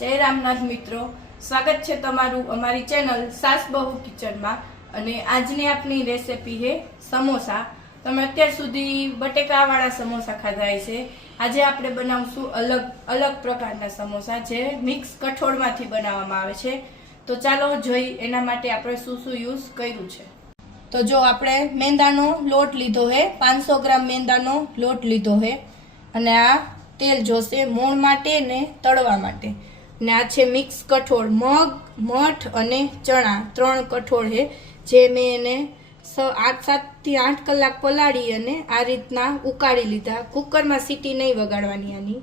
જય રામનાથ મિત્રો, સ્વાગત છે તમારું અમારી ચેનલ સાસ બહુ કિચનમાં। અને આજની આપની રેસીપી છે સમોસા। તમે અત્યાર સુધી બટેકાવાળા સમોસા ખાધા છે। આજે આપણે બનાવશું અલગ પ્રકારના સમોસા જે મિક્સ કઠોળમાંથી બનાવવામાં આવે છે। તો ચાલો જોઈ એના માટે આપણે શું યુઝ કર્યું છે। તો જો આપણે મેંદાનો લોટ લીધો છે, 500 ગ્રામ મેંદાનો લોટ લીધો છે। અને આ તેલ જોશે મોણ માટે ને તળવા માટે। ને આ છે મિક્સ કઠોળ, મગ, મઠ અને ચણા, 3 કઠોળ છે જે મેં એને 7 થી 8 કલાક પલાળી અને આ રીતના ઉકાળી લીધા। કુકરમાં સીટી નહીં વગાડવાની આની।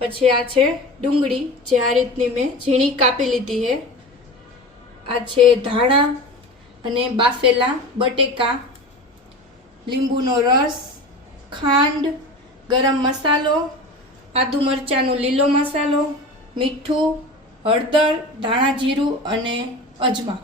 પછી આ છે ડુંગળી જે આ રીતની મેં ઝીણી કાપી લીધી છે। આ છે ધાણા અને બાફેલા બટેકા, લીંબુનો રસ, ખાંડ, ગરમ મસાલો, આદુ મરચાંનો લીલો મસાલો, મીઠું, હળદર, ધાણા જીરું અને અજમા।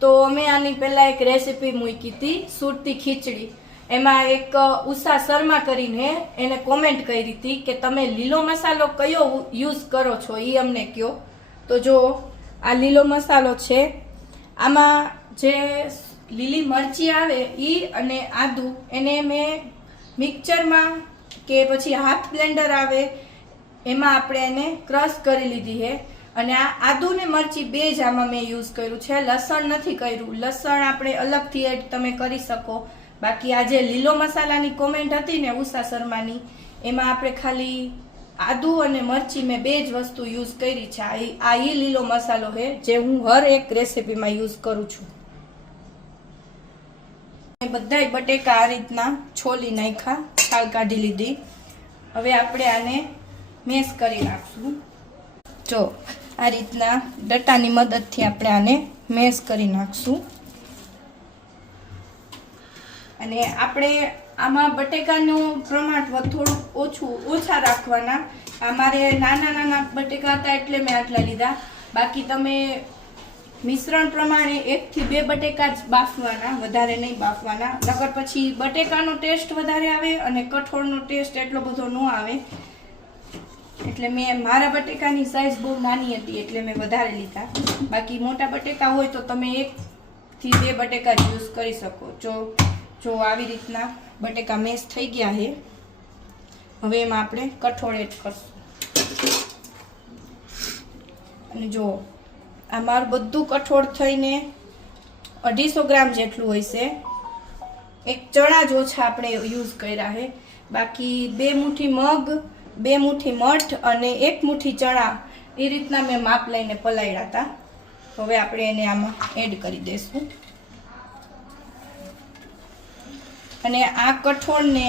તો અમે આની પહેલા એક રેસીપી મૂકી હતી સુરતી ખીચડી। એમાં એક ઉષા શર્મા કરીને એને કોમેન્ટ કરી હતી કે તમે લીલો મસાલો કયો યુઝ કરો છો એ અમને કહો। તો જો આ લીલો મસાલો છે, આમાં જે લીલી મરચી આવે એ અને આદુ એને મેં મિક્સરમાં કે પછી હાથ બ્લેન્ડર આવે એમાં આપણે એને ક્રશ કરી લીધી છે। અને આ આદુ ને મરચી બે જ આમાં મેં યુઝ કર્યું છે, લસણ નથી કર્યું। લસણ આપણે અલગથી એડ તમે કરી શકો। બાકી આ જે લીલો મસાલાની કોમેન્ટ હતી ને ઉષા શર્માની, એમાં આપણે ખાલી આદુ અને મરચી મેં બે જ વસ્તુ યુઝ કરી છે। આ લીલો મસાલો છે જે હું હર એક રેસીપીમાં યુઝ કરું છું। બધાય બટેકા આ રીતના છોલી નાખ્યા, છાલ કાઢી લીધી। હવે આપણે આને મેશ કરી નાખશું। જો આ રીતના ડટાની મદદથી આપણે આને મેશ કરી નાખશું। અને આપણે આમાં બટેકાનું પ્રમાણ થોડું ઓછા રાખવાના। અમારે નાના બટેકા હતા એટલે મેં આટલા લીધા। બાકી તમે મિશ્રણ પ્રમાણે 1 થી 2 બટેકા જ બાફવાના, વધારે નહીં બાફવાના, નકર પછી બટેકાનો ટેસ્ટ વધારે આવે અને કઠોળનો ટેસ્ટ એટલો બધો ન આવે। એટલે મેં મારા બટેકાની સાઈઝ બહુ નાની હતી એટલે મેં વધારે લીધા। બાકી મોટા બટેકા હોય તો તમે 1 થી 2 બટેકા જ યુઝ કરી શકો। જો આવી રીતના બટેકા મેશ થઈ ગયા છે। હવે એમાં આપણે કઠોળ એડ કરશું। અને જો આ મારું બધું કઠોળ થઈને 250 ગ્રામ જેટલું હોય છે। એક ચણા જ ઓછા આપણે યુઝ કર્યા છે। બાકી 2 મુઠ્ઠી મગ, 2 મુઠ્ઠી મઠ અને 1 મુઠ્ઠી ચણા એ રીતના મેં માપ લઈને પલાળ્યા હતા। હવે આપણે એને આમાં એડ કરી દઈશું। અને આ કઠોળને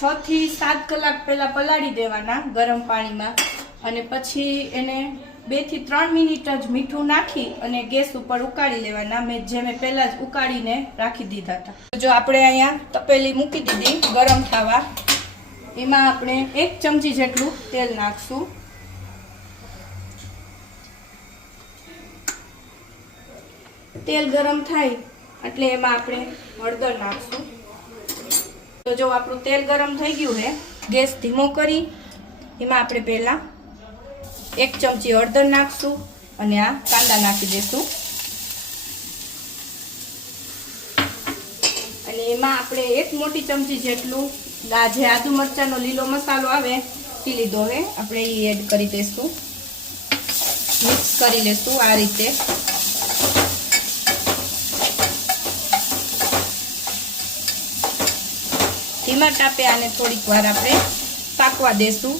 6 થી 7 કલાક પહેલા પલાળી દેવાના ગરમ પાણીમાં। અને પછી એને 2 થી 3 મિનિટ જ મીઠું નાખી અને ગેસ ઉપર ઉકાળી લેવાના। મેં પહેલા જ ઉકાળીને રાખી દીધા હતા। જો આપણે અહીંયા તપેલી મૂકી દીધી ગરમ થવા। એમાં આપણે 1 ચમચી જેટલું તેલ નાખશું। તેલ ગરમ થાય એટલે એમાં આપણે હળદર નાખશું। તો જો આપણું તેલ ગરમ થઈ ગયું છે, ગેસ ધીમો કરી એમાં આપણે પહેલા 1 ચમચી હળદર નાખશું અને આ કાંદા નાખી દઈશું। અને એમાં આપણે 1 મોટી ચમચી જેટલું આ જે આદુ મરચાંનો લીલો મસાલો આવે એ લીધો છે, આપણે એ એડ કરી દઈશું। મિક્સ કરી લઈશું આ રીતે। ધીમા તાપે આને થોડીક વાર આપણે પાકવા દેશું।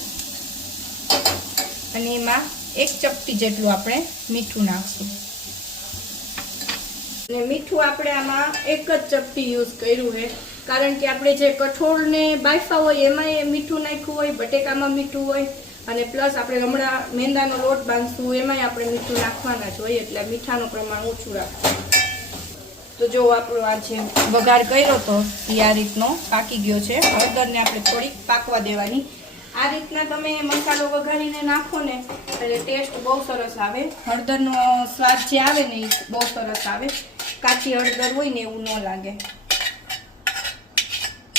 અને એમાં 1 ચપટી જેટલું આપણે મીઠું નાખશું। અને મીઠું આપણે આમાં 1 જ ચપટી યુઝ કર્યું છે, કારણ કે આપણે જે કઠોળને બાફા હોય એમાં મીઠું નાખ્યું હોય, બટેકામાં મીઠું હોય, અને પ્લસ આપણે હમણાં મેંદાનો લોટ બાંધશું એમાંય આપણે મીઠું નાખવાના જ હોય, એટલે મીઠાનું પ્રમાણ ઓછું રાખવાનું। તો જો આપણો આ જે વઘાર કર્યો તો એ આ રીતનો પાકી ગયો છે। હળદરને આપણે થોડીક પાકવા દેવાની। આ રીતના તમે મસાલો વઘારીને નાખો ને એટલે ટેસ્ટ બહુ સરસ આવે। હળદરનો સ્વાદ જે આવે ને એ બહુ સરસ આવે। કાચી હળદર હોય ને એવું ન લાગે।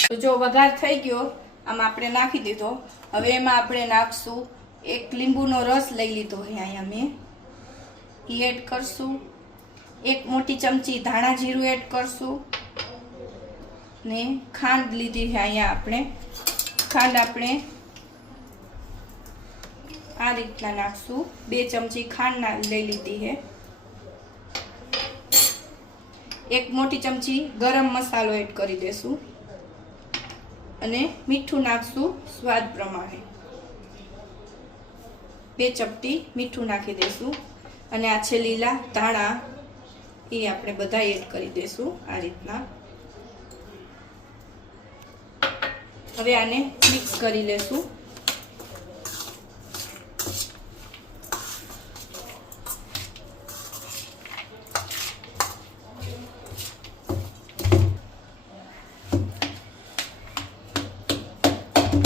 તો જો વઘાર થઈ ગયો, આમાં આપણે નાખી દીધો। હવે એમાં આપણે નાખશું એક લીંબુનો રસ લઈ લીધો છે અહીંયા મેં, એ એડ કરશું. 1 મોટી ચમચી ધાણા જીરું એડ કરશું ને ખાંડ લીધી છે અહીંયા આપણે. ખાંડ આપણે આ રીતના નાખશું. 2 ચમચી ખાંડ લઈ લીધી છે. 1 મોટી ચમચી ગરમ મસાલો એડ કરી દેશું અને મીઠું નાખશું સ્વાદ પ્રમાણે. 2 ચપટી મીઠું નાખી દેશું અને આ છે લીલા ધાણા, એ આપણે બધા એડ કરી દેશું આ રીતના. હવે આને મિક્સ કરી લેશું.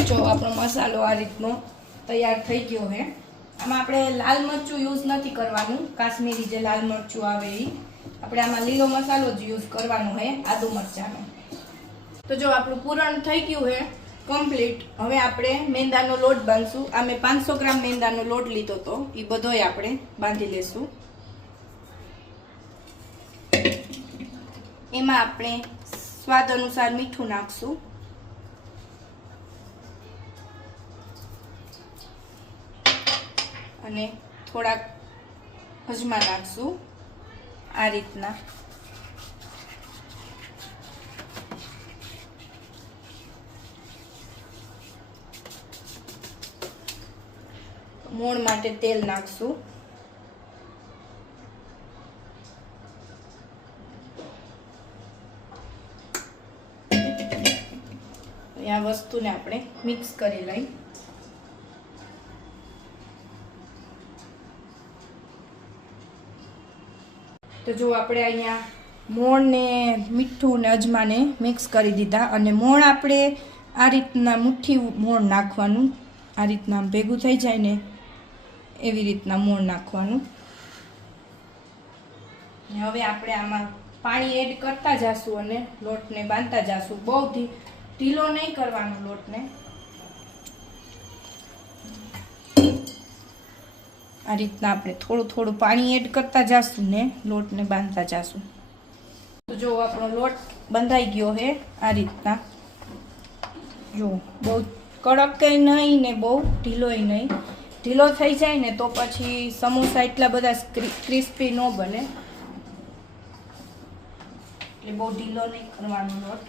જો આપણો મસાલો આ રીતનો તૈયાર થઈ ગયો છે. આમાં આપણે લાલ મરચું યુઝ નથી કરવાનું, કાશ્મીરી જે લાલ મરચું આવે એ. આપણે આમાં લીલો મસાલો જ યુઝ કરવાનો છે, આદુ મરચાંનો. તો જો આપણું પૂરણ થઈ ગયું છે કમ્પ્લીટ. હવે આપણે મેંદાનો લોટ બાંધશું. આ મેં 500 ગ્રામ મેંદાનો લોટ લીધો હતો, એ બધોય આપણે બાંધી લેશું. એમાં આપણે સ્વાદ અનુસાર મીઠું નાખશું અને થોડાક અજમા નાખશું આ રીતના. મોણ માટે તેલ નાખશું. આ વસ્તુને આપણે મિક્સ કરી લઈ. તો જો આપણે અહીંયા મોણ ને મીઠું ને અજમાને મિક્સ કરી દીધા અને મોણ આપણે આ રીતના મુઠ્ઠી મોણ નાખવાનું. આ રીતના ભેગું થઈ જાય ને એવી રીતના મોણ નાખવાનું. હવે આપણે આમાં પાણી એડ કરતા જાશું અને લોટને બાંધતા જાશું. બહુ ઢીલો નહીં કરવાનો લોટને. આ રીતના આપણે થોડું થોડું પાણી એડ કરતા જાશું ને લોટને બાંધતા જાશું. તો જો આપણો લોટ બંધાઈ ગયો છે આ રીતના. જો બહુ કડક નહીં ને બહુ ઢીલોય નહીં. ઢીલો થઈ જાય ને તો પછી સમોસા એટલા બધા ક્રિસ્પી ન બને, એટલે બહુ ઢીલો નહીં કરવાનો લોટ.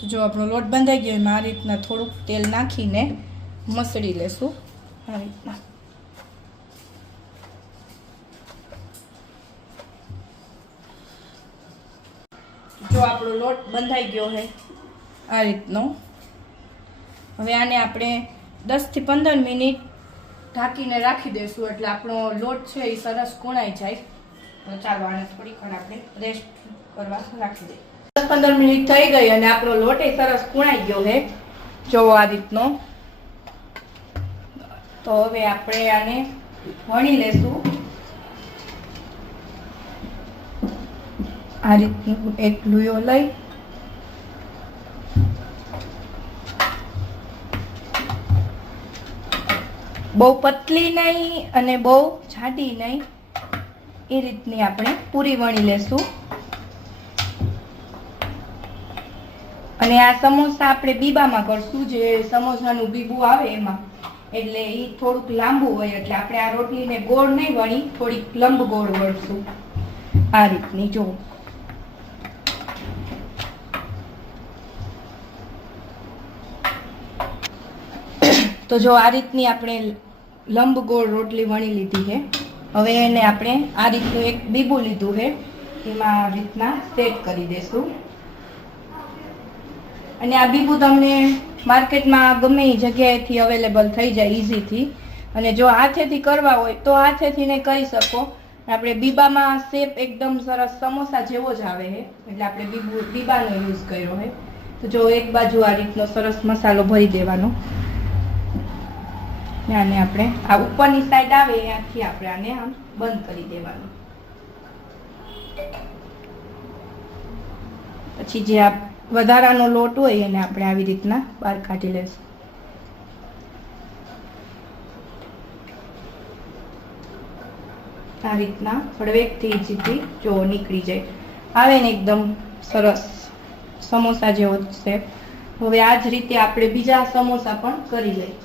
તો જો આપણો લોટ બંધાઈ ગયો એમાં આ રીતના થોડુંક તેલ નાખીને મસળી લેશું આ રીતના. જો આપણો લોટ બંધાઈ ગયો છે આ રીતનો. હવે આને આપણે 10 થી 15 મિનિટ ઢાંકીને રાખી દઈશું, એટલે આપણો લોટ છે એ સરસ કૂણાઈ જાય. તો ચાલો આને થોડીક વાર આપણે રેસ્ટ કરવા રાખી દઈએ. 10-15 મિનિટ થઈ ગઈ અને આપણો લોટ એ સરસ કૂણાઈ ગયો છે જોવો આ રીતનો. તો હવે આપણે આને વણી લેશું. આ રીતનું એક લુયો લઈ બહુ પતલી નહીં અને બહુ જાડી નહીં, એ રીતની આપણે પૂરી વણી લેશું. અને આ સમોસા આપણે બીબામાં કરશું, જે સમોસાનું બીબું આવે એમાં. એટલે એ થોડુંક લાંબુ હોય, એટલે આપણે આ રોટલીને ગોળ નહીં વણી, થોડીક લંબ ગોળ વળશું આ રીતની. જો તો જો આ રીતની આપણે લંબ ગોળ રોટલી વણી લીધી છે. હવે એને આપણે આ રીતનું એક બીબું લીધું છે, એમાં આ રીતના સેટ કરી દેશું. અને આ બીબું તમને માર્કેટમાં ગમે એ જગ્યાએથી અવેલેબલ થઈ જાય ઇઝીથી. અને જો હાથેથી કરવા હોય તો હાથેથી ને કરી શકો. આપણે બીબામાં શેપ એકદમ સરસ સમોસા જેવો જ આવે છે, એટલે આપણે બીબાનો યુઝ કર્યો છે. તો જો એક બાજુ આ રીતનો સરસ મસાલો ભરી દેવાનો. આને આપણે આ ઉપરની સાઈડ આવે ત્યાંથી આપણે આને આમ બંધ કરી દેવાનું. પછી જે આ વધારાનો લોટ હોય એને આપણે આવી રીતના બહાર કાઢી લઈશું. આ રીતના હળવેકથી ઈજીથી જો નીકળી જાય, આવે ને એકદમ સરસ સમોસા જેવો શેપ. હવે આ જ રીતે આપણે બીજા સમોસા પણ કરી લઈએ.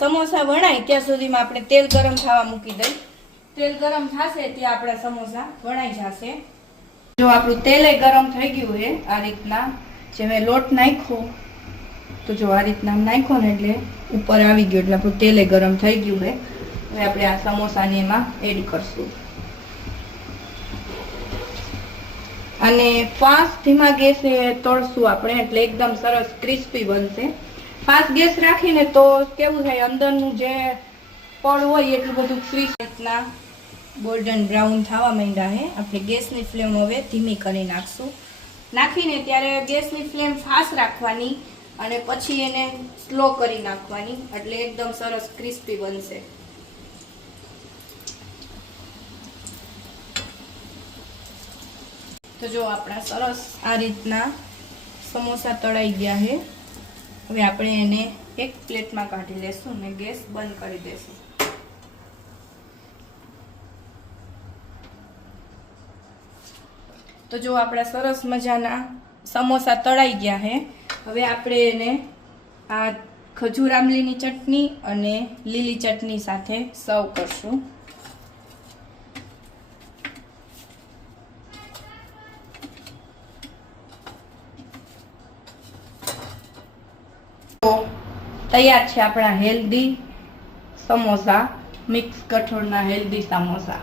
સમોસા વણાય ત્યાં સુધીમાં આપણે તેલ ગરમ થવા મૂકી દઈએ. તેલ ગરમ થશે ત્યાં આપણા સમોસા વણાઈ જશે. જો આપણું તેલ ગરમ થઈ ગયું છે, આ રીતના જે મેં લોટ નાખ્યો તો જો આ રીતના નાખ્યો ને એટલે ઉપર આવી ગયું, એટલે આપણું તેલ ગરમ થઈ ગયું છે. હવે આપણે આ સમોસાને એમાં એડ કરશું અને ફાસ્ટ ધીમા ગેસે તળશું આપણે, એટલે એકદમ સરસ ક્રિસ્પી બનશે. ફાસ્ટ ગેસ રાખીને તો કેવું થાય, અંદરનું જે પડ હોય એટલું બધું ક્રિસ્પી રીતના ગોલ્ડન બ્રાઉન થવા માંડ્યા છે. આપણે ગેસની ફ્લેમ હવે ધીમી કરી નાખશું. નાખીને ત્યારે ગેસની ફ્લેમ ફાસ્ટ રાખવાની અને પછી એને સ્લો કરી નાખવાની, એટલે એકદમ સરસ ક્રિસ્પી બનશે. તો જો આપણા સરસ આ રીતના સમોસા તળાઈ ગયા છે. હવે આપણે એને એક પ્લેટમાં કાઢી લેશું અને ગેસ બંધ કરી દેશું. તો જો આપણા સરસ મજાના સમોસા તળાઈ ગયા છે. હવે આપણે એને આ ખજૂર આમલીની ચટણી અને લીલી ચટણી સાથે સર્વ કરશું. તૈયાર છે આપણા હેલ્ધી સમોસા, મિક્સ કઠોળના હેલ્ધી સમોસા.